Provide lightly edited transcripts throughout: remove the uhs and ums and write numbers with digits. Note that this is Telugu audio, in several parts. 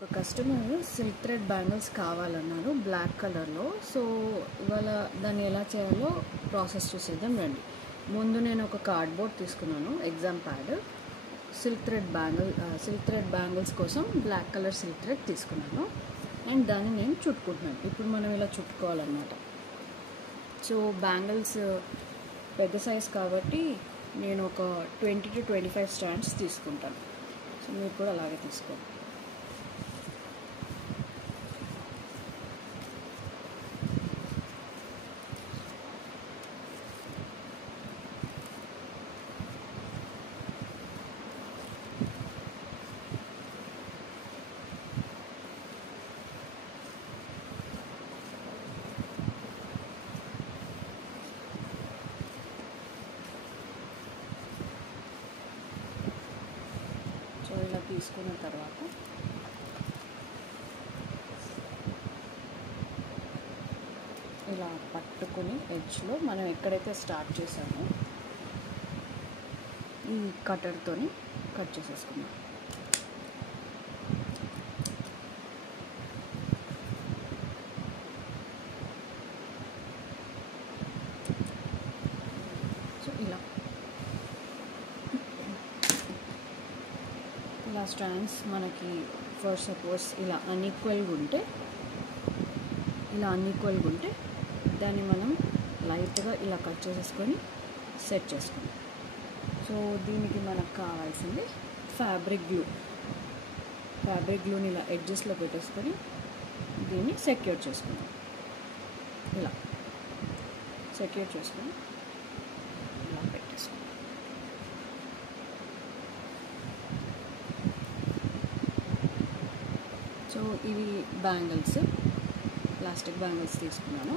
ఒక కస్టమర్ సిల్క్ థ్రెడ్ బ్యాంగిల్స్ కావాలన్నారు బ్లాక్ కలర్లో. సో ఇవాళ దాన్ని ఎలా చేయాలో ప్రాసెస్ చూసేద్దాం రండి. ముందు నేను ఒక కార్డ్బోర్డ్ తీసుకున్నాను, exam pad. Silk thread bangles కోసం బ్లాక్ కలర్ సిల్క్ థ్రెడ్ తీసుకున్నాను అండ్ దాన్ని నేను చుట్టుకుంటున్నాను. ఇప్పుడు మనం ఇలా చుట్టుకోవాలన్నమాట. సో బ్యాంగిల్స్ పెద్ద సైజ్ కాబట్టి నేను ఒక 20 to 25 స్టాండ్స్ తీసుకుంటాను. సో మీరు కూడా అలాగే తీసుకోండి. సో ఇలా తీసుకున్న తర్వాత ఇలా పట్టుకుని ఎడ్జ్లో మనం ఎక్కడైతే స్టార్ట్ చేసామో ఈ కట్టర్తోని కట్ చేసేసుకున్నాం. సో ఇలా స్ట్రాండ్స్ మనకి ఫర్ సపోజ్ ఇలా అన్ఈక్వల్గా ఉంటే దాన్ని మనం లైట్గా ఇలా కట్ చేసేసుకొని సెట్ చేసుకుందాం. సో దీనికి మనకు కావాల్సింది ఫ్యాబ్రిక్ గ్లూని ఇలా ఎడ్జెస్లో పెట్టేసుకొని దీన్ని సెక్యూర్ చేసుకుందాం. ఇలా సెక్యూర్ చేసుకొని ఇలా పెట్టేసుకుందాం. సో ఇవి బ్యాంగిల్స్, ప్లాస్టిక్ బ్యాంగిల్స్ తీసుకున్నాను.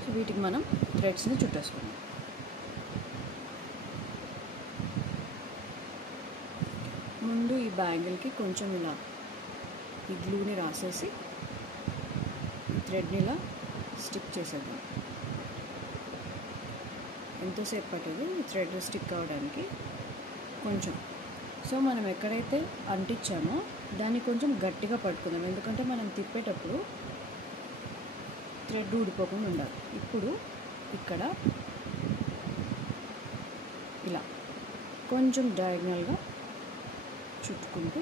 సో వీటికి మనం థ్రెడ్స్ని చుట్టేసుకున్నాం. ముందు ఈ బ్యాంగిల్కి కొంచెం ఇలా ఈ గ్లూని రాసేసి థ్రెడ్ని ఇలా స్టిక్ చేసేద్దాం. ఎంతోసేపు పట్టేది ఈ థ్రెడ్ స్టిక్ అవ్వడానికి కొంచెం. సో మనం ఎక్కడైతే అంటించామో దాన్ని కొంచెం గట్టిగా పట్టుకుందాం, ఎందుకంటే మనం తిప్పేటప్పుడు థ్రెడ్ ఊడిపోకుండా ఉండాలి. ఇప్పుడు ఇక్కడ ఇలా కొంచెం డయాగ్నల్గా చుట్టుకుంటూ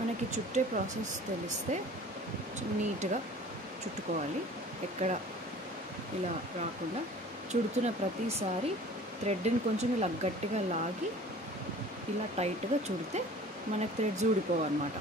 మనకి చుట్టే ప్రాసెస్ తెలిస్తే నీట్గా చుట్టుకోవాలి. ఎక్కడ ఇలా రాకుండా చుడుతున్న ప్రతిసారి థ్రెడ్ని కొంచెం ఇలా గట్టిగా లాగి ఇలా టైట్గా చుడితే మనకు థ్రెడ్స్ ఊడిపోవన్నమాట.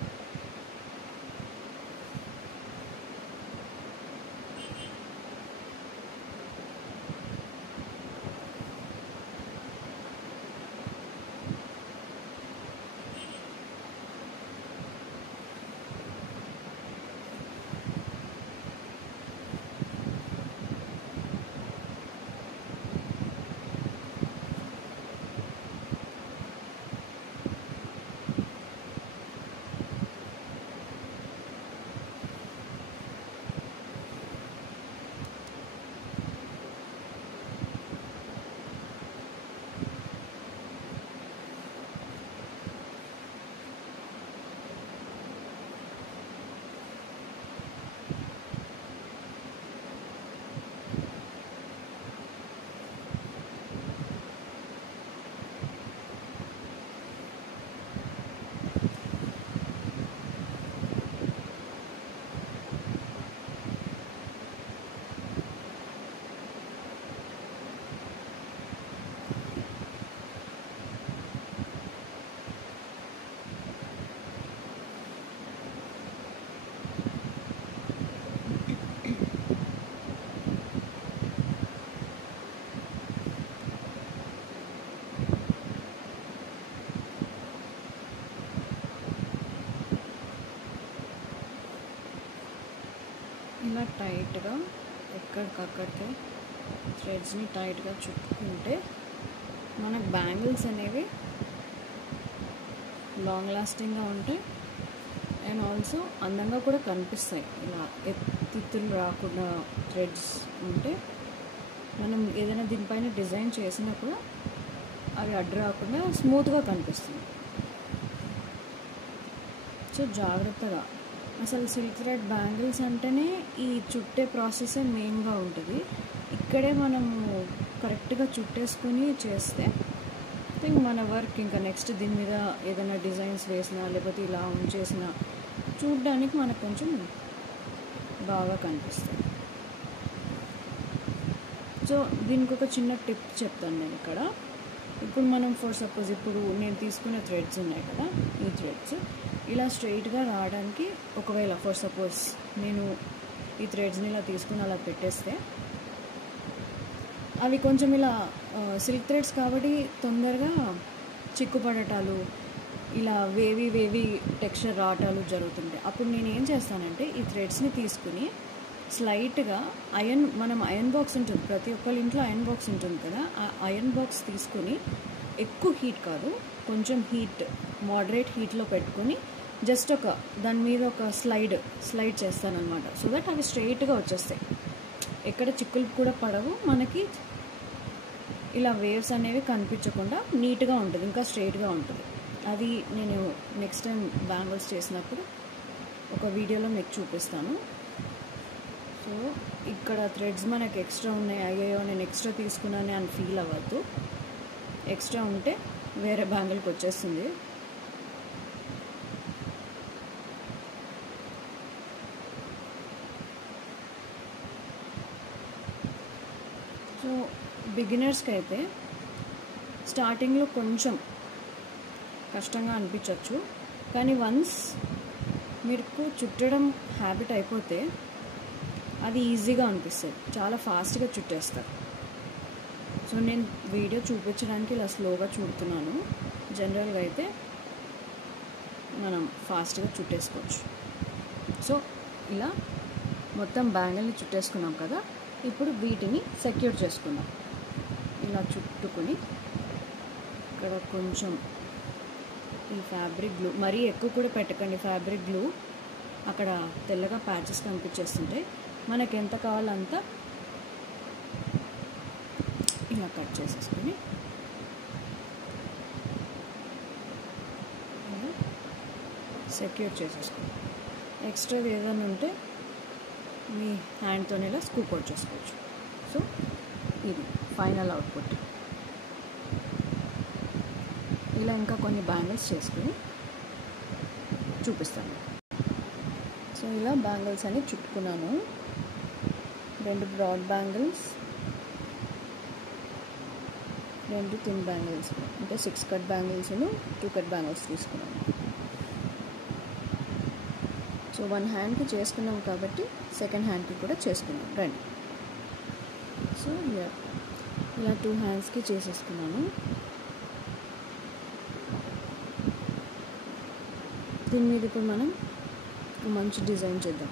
ఇలా టైట్గా ఎక్కడికక్కడికే థ్రెడ్స్ని టైట్గా చుట్టుకుంటే మనకు బ్యాంగిల్స్ అనేవి లాంగ్ లాస్టింగ్గా ఉంటాయి అండ్ ఆల్సో అందంగా కూడా కనిపిస్తాయి. ఇలా తిత్తులు రాకుండా థ్రెడ్స్ ఉంటే మనం ఏదైనా దీనిపైన డిజైన్ చేసినా కూడా అవి అడ్డు రాకుండా స్మూత్గా కనిపిస్తుంది. సో జాగ్రత్తగా, అసలు సిల్క్ థ్రెడ్ బ్యాంగిల్స్ అంటేనే ఈ చుట్టే ప్రాసెసే మెయిన్గా ఉంటుంది. ఇక్కడే మనము కరెక్ట్గా చుట్టేసుకొని చేస్తే థింక్ మన వర్క్ ఇంకా నెక్స్ట్ దీని మీద ఏదైనా డిజైన్స్ వేసినా లేకపోతే ఇలా ఉంచేసినా చూడడానికి మనకు కొంచెం బాగా కనిపిస్తుంది. సో దీనికి ఒక చిన్న టిప్ చెప్తాను నేను ఇక్కడ. ఇప్పుడు మనం ఫర్ సపోజ్ ఇప్పుడు నేను తీసుకున్న థ్రెడ్స్ ఉన్నాయి కదా, ఈ థ్రెడ్స్ ఇలా స్ట్రైట్గా రావడానికి ఒకవేళ ఫర్ సపోజ్ నేను ఈ థ్రెడ్స్ని ఇలా తీసుకుని అలా పెట్టేస్తే అవి కొంచెం ఇలా సిల్క్ థ్రెడ్స్ కాబట్టి తొందరగా చిక్కుపడటాలు, ఇలా వేవి టెక్స్చర్ రావటాలు జరుగుతుంటాయి. అప్పుడు నేను ఏం చేస్తానంటే ఈ థ్రెడ్స్ని తీసుకుని స్లైట్గా మనం అయర్న్ బాక్స్ ఉంటుంది, ప్రతి ఒక్కరి ఇంట్లో అయర్న్ బాక్స్ ఉంటుంది కదా, ఆ అయర్న్ బాక్స్ తీసుకొని ఎక్కువ హీట్ కాదు, కొంచెం మోడరేట్ హీట్లో పెట్టుకొని జస్ట్ దాని మీద ఒక స్లైడ్ చేస్తానన్నమాట. సో దట్ అవి స్ట్రైట్గా వచ్చేస్తాయి, ఎక్కడ చిక్కులు కూడా పడవు, మనకి ఇలా వేవ్స్ అనేవి కనిపించకుండా నీట్గా ఉంటుంది, ఇంకా స్ట్రైట్గా ఉంటుంది. అది నేను నెక్స్ట్ టైం బ్యాంగిల్స్ చేసినప్పుడు ఒక వీడియోలో మీకు చూపిస్తాను. సో ఇక్కడ థ్రెడ్స్ మనకి ఎక్స్ట్రా ఉన్నాయి, అయ్యో నేను ఎక్స్ట్రా తీసుకున్నానే అని ఫీల్ అవ్వద్దు. ఎక్స్ట్రా ఉంటే వేరే బ్యాంగిల్కి వచ్చేస్తుంది. సో బిగినర్స్కి అయితే స్టార్టింగ్లో కొంచెం కష్టంగా అనిపించవచ్చు, కానీ వన్స్ మీకు చుట్టడం హ్యాబిట్ అయిపోతే అది ఈజీగా అనిపిస్తుంది, చాలా ఫాస్ట్గా చుట్టేస్తారు. సో నేను వీడియో చూపించడానికి ఇలా స్లోగా చుడుతున్నాను. జనరల్గా అయితే మనం ఫాస్ట్గా చుట్టేసుకోవచ్చు. సో ఇలా మొత్తం బ్యాంగిల్ని చుట్టేసుకున్నాం కదా, ఇప్పుడు వీటిని సెక్యూర్ చేసుకుందాం. ఇలా చుట్టుకొని ఇక్కడ కొంచెం ఈ ఫ్యాబ్రిక్ గ్లూ, మరీ ఎక్కువ కూడా పెట్టకండి ఫ్యాబ్రిక్ గ్లూ, అక్కడ తెల్లగా ప్యాచెస్ కనిపించేస్తుంటాయి. మనకి ఎంత కావాలంత ఇలా కట్ చేసేసుకొని సెక్యూర్ చేసేసుకోండి. ఎక్స్ట్రా ఏదైనా ఉంటే మీ హ్యాండ్తోనే ఇలా స్కూప్ అవుట్ చేసుకోవచ్చు. సో ఇది ఫైనల్ అవుట్పుట్. ఇలా ఇంకా కొన్ని బ్యాంగిల్స్ చేసుకుని చూపిస్తాను. సో ఇలా బ్యాంగిల్స్ అని చుట్టుకున్నాను. 2 బ్రాడ్ బ్యాంగిల్స్, 2 థిన్ బ్యాంగిల్స్, అంటే 6 కట్ బ్యాంగిల్స్ను 2 కట్ బ్యాంగిల్స్ తీసుకున్నాను. సో 1 హ్యాండ్కి చేసుకున్నాం కాబట్టి సెకండ్ హ్యాండ్కి కూడా చేసుకున్నాం. రండి. సో ఇలా 2 హ్యాండ్స్కి చేసేసుకున్నాను. దీని మీద ఇప్పుడు మనం మంచి డిజైన్ చేద్దాం.